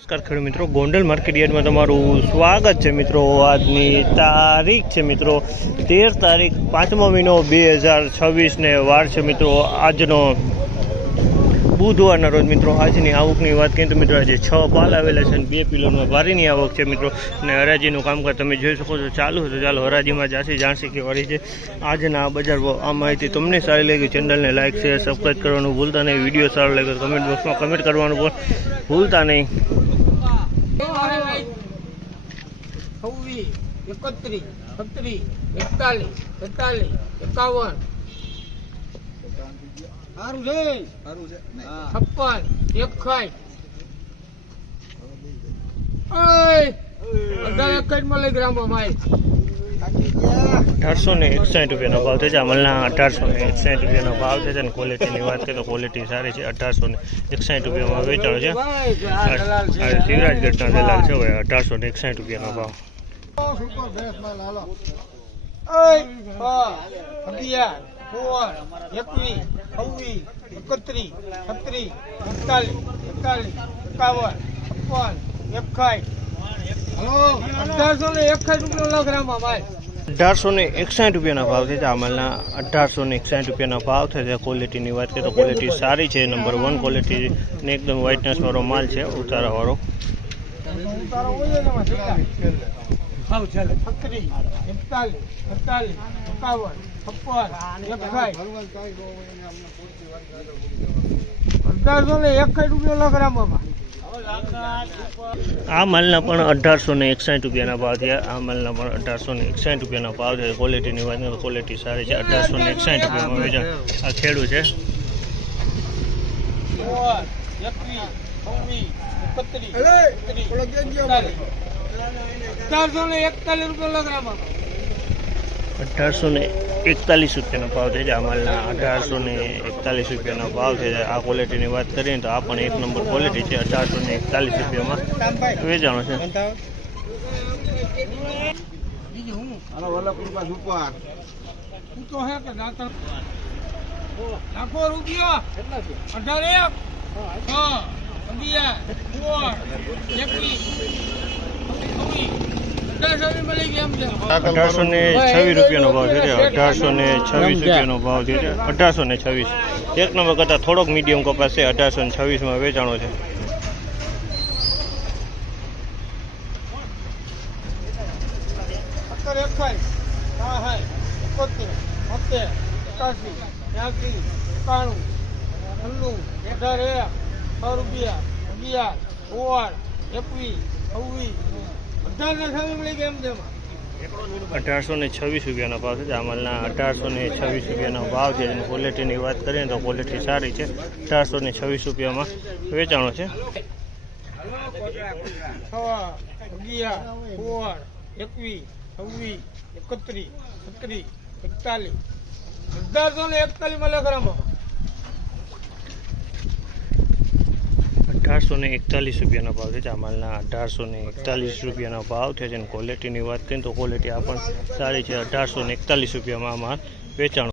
નમસ્કાર ખેડૂત મિત્રો, ગોંડલ માર્કેટ યાર્ડમાં તમારું સ્વાગત છે મિત્રો। આજની તારીખ છે મિત્રો 13 તારીખ 5મો મહિનો 2026 ને વાર છે મિત્રો આજનો બુધવારના રોજ મિત્રો। આજની આવકની વાત કરીએ તો મિત્રો આજે 6 પાલ આવેલા છે અને 2 પિલરમાં ભારીની આવક છે મિત્રો। અને હરાજીનું કામકાજ તમે જોઈ શકો છો ચાલુ છે। તો ચાલો હરાજીમાં જાણશી કે વાળી છે આજના બજાર આ માહિતી તમને સારી લાગી ચેનલને લાઇક શેર સબસ્ક્રાઈબ કરવાનું ભૂલતા નહીં। વિડીયો સારો લાગે તો કમેન્ટ બોક્સમાં કમેન્ટ કરવાનું પણ ભૂલતા નહીં। 31, 32, 41, 42, 51 સારું છે 56 61 1861 રૂપિયાનો ભાવ છે। અમલના 1861 રૂપિયાનો ભાવ છે અને ક્વોલિટીની વાત કરીએ તો ક્વોલિટી સારી છે। 1861 રૂપિયામાં વેચાણો છે। શિવરાજગઢના દલાલ છે ભાઈ 1861 રૂપિયાનો ભાવ। 1861 રૂપિયાના ભાવ છે। અમલના 1861 રૂપિયાના ભાવ છે। ક્વોલિટીની વાત કરીએ તો ક્વોલિટી સારી છે। નંબર 1 ક્વોલિટી ને એકદમ વ્હાઇટનેસ વાળો માલ છે ઉતારા વાળો। 1861 આ માલના પણ 1861 રૂપિયાના ભાવ છે। આ માલના પણ 1861 રૂપિયાના ભાવ છે। ક્વોલિટીની વાત કરીએ તો ક્વોલિટી સારી છે। 1861 રૂપિયામાં વેચાણ આ ખેડૂ છે। 1841 રૂપિયાનો ભાવ છે। આ માલના 1841 રૂપિયાનો ભાવ છે। આ ક્વોલિટીની વાત કરીએ તો આ પણ એક નંબર ક્વોલિટી છે। 1841 રૂપિયામાં વેચાણો છે। ₹1826 રૂપિયાનો ભાવ છે। 1826 રૂપિયાનો ભાવ છે। 1826 એક નંબર કરતાં થોડોક મીડિયમ કપાસ છે। 1826માં વેચાણો છે। ₹1826 ભાવ છે। અમલના 1826 રૂપિયાનો ભાવ છે। એની ક્વોલિટીની વાત કરીએ તો ક્વોલિટી સારી છે। 1826 રૂપિયામાં વેચાણો છે। 1841 રૂપિયાનો ભાવ છે। અમલના 1841 રૂપિયાનો ભાવ છે। જેની ક્વોલિટીની વાત કરીએ તો ક્વોલિટી આ પણ સારી છે। 1841 રૂપિયામાં આમાં વેચાણો